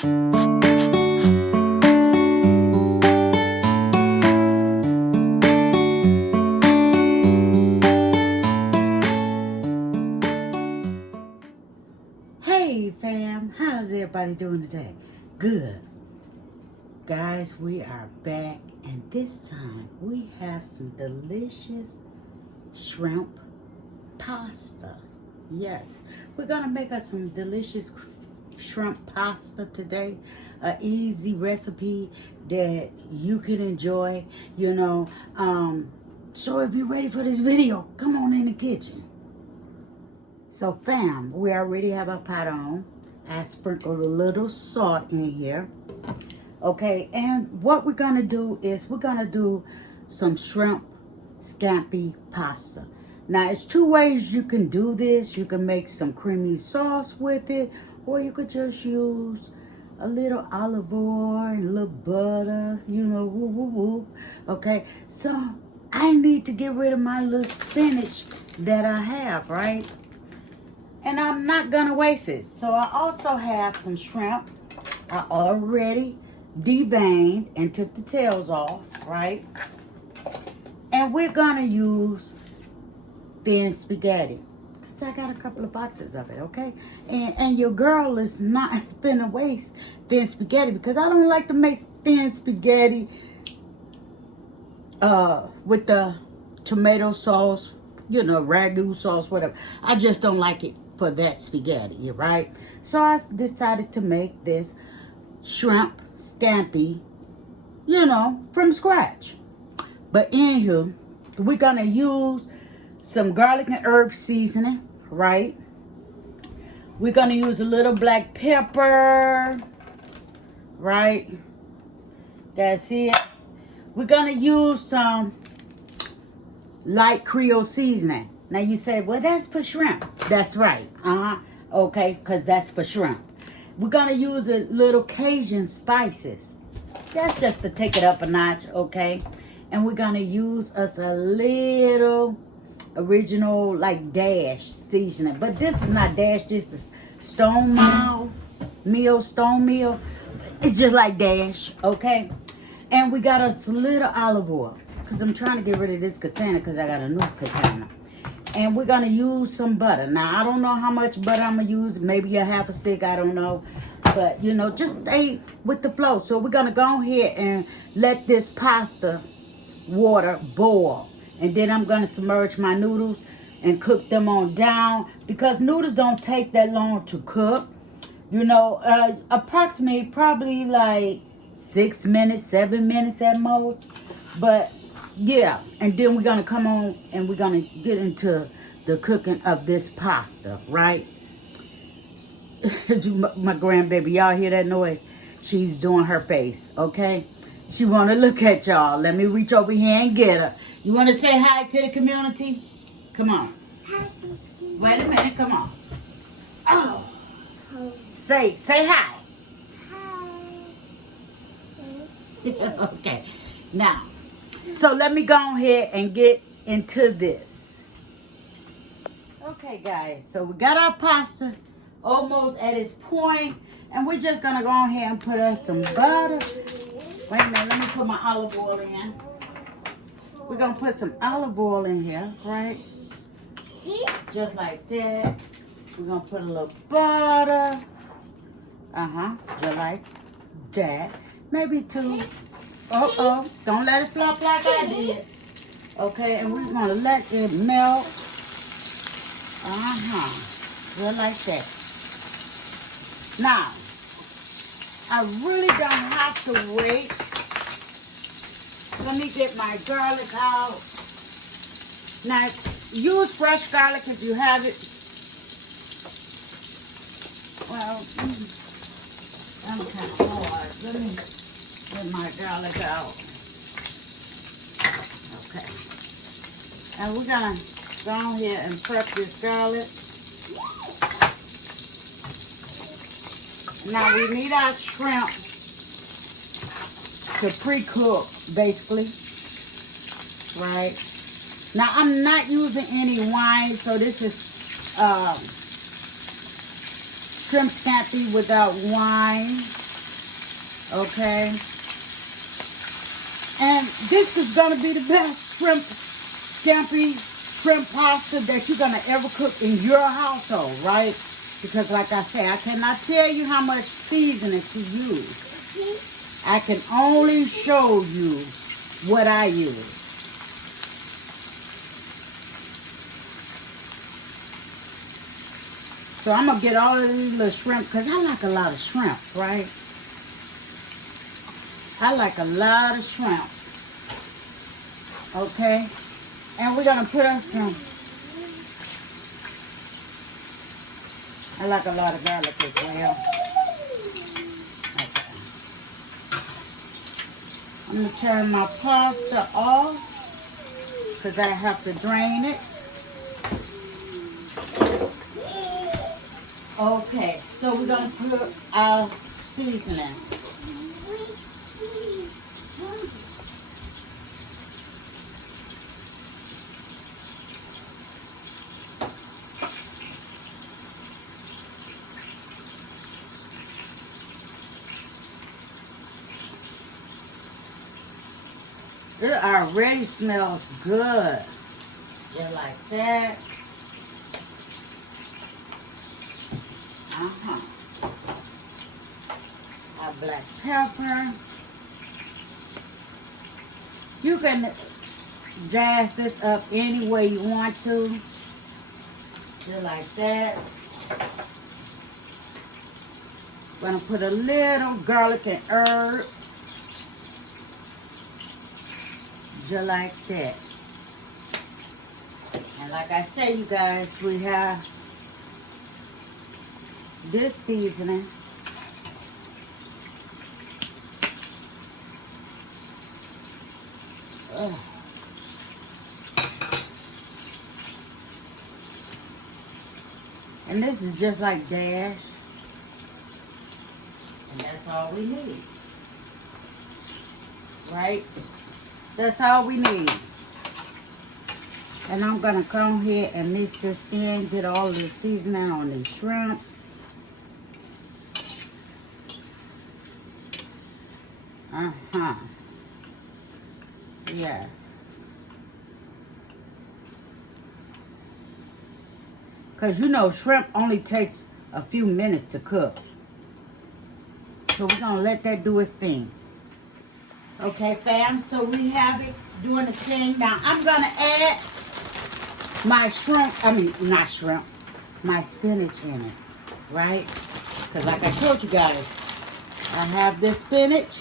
Hey fam, how's everybody doing today? Good. Guys, we are back, and this time we have some delicious shrimp pasta. Yes, we're gonna make us some delicious shrimp pasta today. An easy recipe that you can enjoy, So if you're ready for this video, come on in the kitchen. So fam, we already have our pot on. I sprinkled a little salt in here. Okay, and what we're gonna do is we're gonna do some shrimp scampi pasta. Now, it's two ways you can do this. You can make some creamy sauce with it, or you could just use a little olive oil and a little butter, woo, woo, woo. Okay, so I need to get rid of my little spinach that I have, right? And I'm not gonna waste it. So I also have some shrimp. I already deveined and took the tails off, right? And we're gonna use thin spaghetti, because I got a couple of boxes of it, okay? And your girl is not finna waste thin spaghetti, because I don't like to make thin spaghetti with the tomato sauce, ragu sauce, whatever. I just don't like it for that spaghetti, right? So I decided to make this shrimp scampi, from scratch. But anywho, we're gonna use some garlic and herb seasoning, right? We're gonna use a little black pepper, right? That's it. We're gonna use some light Creole seasoning. Now you say, well, that's for shrimp. That's right. Okay, because that's for shrimp. We're gonna use a little Cajun spices. That's just to take it up a notch, okay? And we're gonna use us a little original like Dash seasoning. But this is not Dash, this is stone meal. It's just like Dash, okay? And we got us a little olive oil, because I'm trying to get rid of this container because I got a new container. And we're going to use some butter. Now, I don't know how much butter I'm going to use. Maybe a half a stick, I don't know. But, just stay with the flow. So we're going to go ahead and let this pasta water boil. And then I'm going to submerge my noodles and cook them on down, because noodles don't take that long to cook. Approximately probably like 6 minutes, 7 minutes at most. But yeah, and then we're gonna come on and we're gonna get into the cooking of this pasta, right? My grandbaby, y'all hear that noise? She's doing her face, okay? She wanna look at y'all. Let me reach over here and get her. You wanna say hi to the community? Come on. Wait a minute, come on. Oh. Say hi. Okay, now, so let me go ahead and get into this. Okay, guys, so we got our pasta almost at its point, and we're just gonna go ahead and put us some butter. Wait a minute, let me put my olive oil in. We're gonna put some olive oil in here, right? Just like that. We're gonna put a little butter. Just like that. Maybe 2. Don't let it flop like I did. Okay, and we're gonna let it melt. Just like that. Now, I really don't have to wait. Let me get my garlic out. Now, use fresh garlic if you have it. Well, I'm kind of hard. Let me get my garlic out. Okay. And we're going to go ahead and prep this garlic. Now we need our shrimp to pre-cook, basically. Right? Now I'm not using any wine, so this is shrimp scampi without wine. Okay? And this is going to be the best shrimp scampi shrimp pasta that you're going to ever cook in your household, right? Because like I say, I cannot tell you how much seasoning to use. I can only show you what I use. So I'm going to get all of these little shrimp because I like a lot of shrimp, right? I like a lot of shrimp. Okay? And we're going to put us some. I like a lot of garlic as well. Okay. I'm going to turn my pasta off because I have to drain it. Okay, so we're going to put our seasonings. It already smells good. Just like that. Our black pepper. You can jazz this up any way you want to. Just like that. Gonna put a little garlic and herb. Just like that. And like I say, you guys, we have this seasoning. Ugh. And this is just like dash. And that's all we need. Right? That's all we need. And I'm going to come here and mix this in, get all the seasoning on these shrimps. Yes. Because you know shrimp only takes a few minutes to cook. So we're going to let that do its thing. Okay, fam, so we have it doing the thing. Now, I'm going to add my my spinach in it, right? Because like I told you guys, I have this spinach,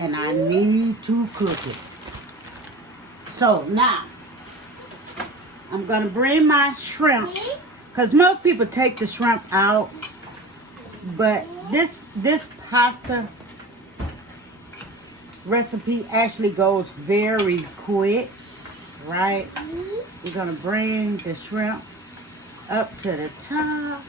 and I need to cook it. So, now, I'm going to bring my shrimp, because most people take the shrimp out, but this pasta recipe actually goes very quick, right? We're going to bring the shrimp up to the top.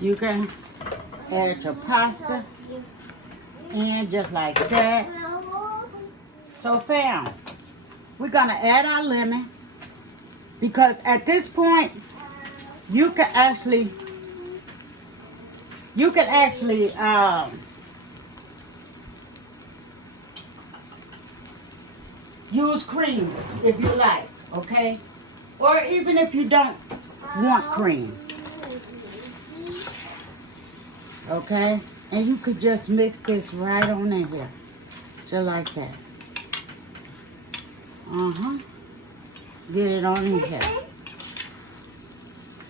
You can add your pasta in just like that. So fam, we're gonna add our lemon because at this point you can actually use cream if you like, okay? Or even if you don't want cream. Okay, and you could just mix this right on in here, just like that. Get it on in here.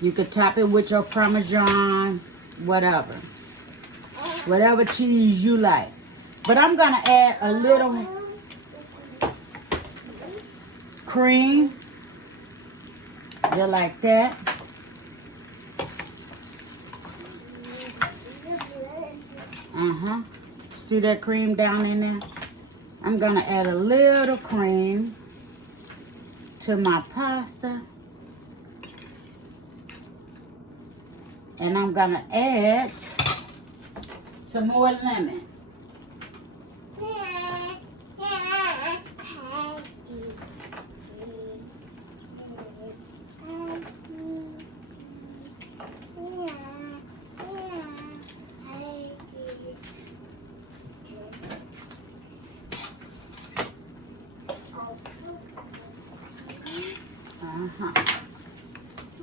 You could top it with your Parmesan, whatever cheese you like. But I'm gonna add a little cream, just like that. See that cream down in there? I'm gonna add a little cream to my pasta. And I'm gonna add some more lemon.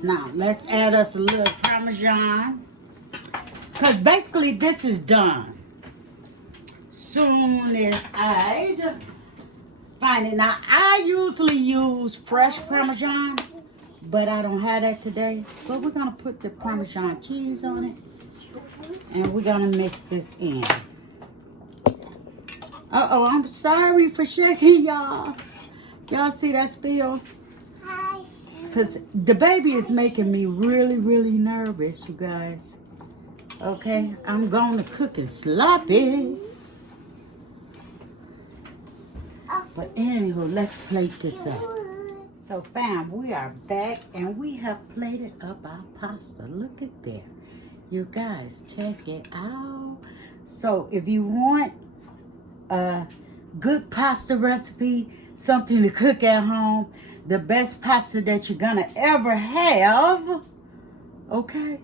Now, let's add us a little Parmesan. Because basically, this is done. Soon as I find it. Now, I usually use fresh Parmesan, but I don't have that today. But we're going to put the Parmesan cheese on it. And we're going to mix this in. Uh-oh, I'm sorry for shaking, y'all. Y'all see that spill? Because the baby is making me really, really nervous, you guys. Okay, I'm going to cook it sloppy. But anywho, let's plate this up. So, fam, we are back and we have plated up our pasta. Look at that. You guys, check it out. So, if you want a good pasta recipe, something to cook at home, the best pasta that you're gonna ever have, okay,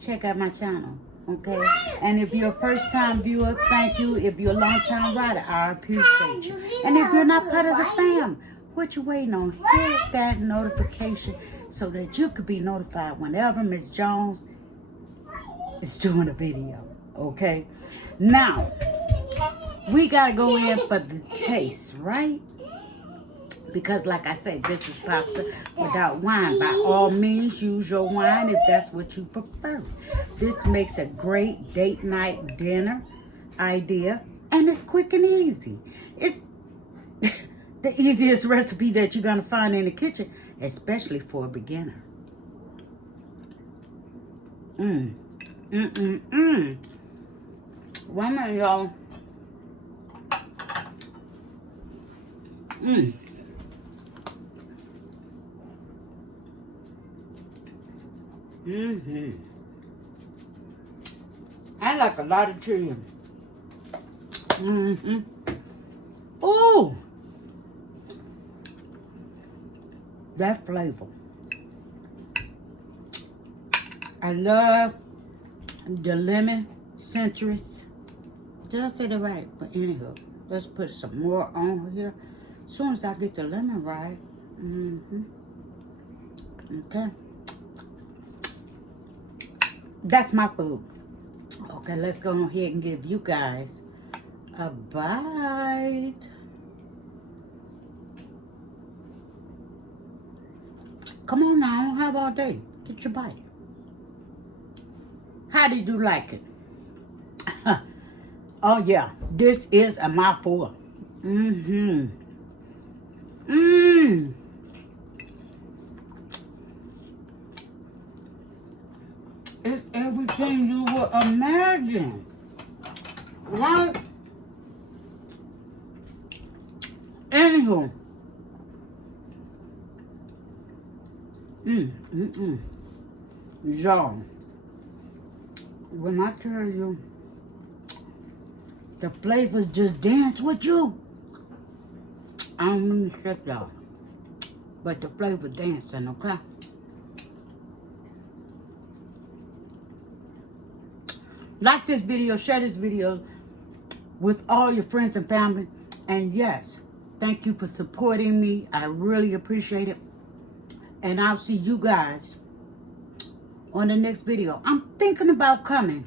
check out my channel, okay? And if you're a first-time viewer, thank you. If you're a long-time rider, I appreciate you. And if you're not part of the fam, what you waiting on? Hit that notification so that you could be notified whenever Miss Jones is doing a video, okay? Now, we gotta go in for the taste, right? Because like I said, this is pasta without wine. By all means, use your wine if that's what you prefer. This makes a great date night dinner idea. And it's quick and easy. It's the easiest recipe that you're going to find in the kitchen, especially for a beginner. One minute, y'all. I like a lot of cheese. Ooh, that flavor. I love the lemon citrus. Did I say that right? But anyhow, let's put some more on here. As soon as I get the lemon right. Okay. That's my food. Okay, let's go ahead and give you guys a bite. Come on now, I don't have all day. Get your bite. How did you like it? Oh yeah, this is a mouthful. It's everything you would imagine. Right? Anywho. Y'all, when I tell you the flavors just dance with you, I don't mean to shake y'all, but the flavor dancing, okay? Like this video, share this video with all your friends and family. And yes, thank you for supporting me. I really appreciate it. And I'll see you guys on the next video. I'm thinking about coming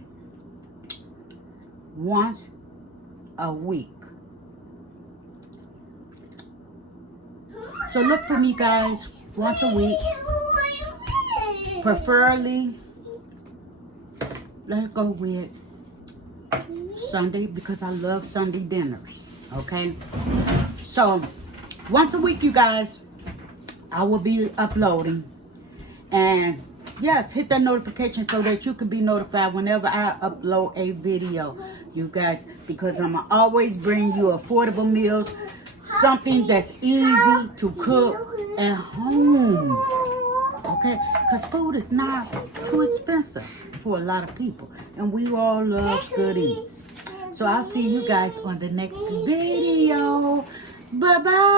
once a week. So look for me, guys, once a week. Preferably, let's go with Sunday because I love Sunday dinners, okay? So, once a week, you guys, I will be uploading. And Yes, hit that notification so that you can be notified whenever I upload a video, you guys, because I'm going to always bring you affordable meals, something that's easy to cook at home, okay? Because food is not too expensive for a lot of people, and we all love good eats. So I'll see you guys on the next video. Bye-bye.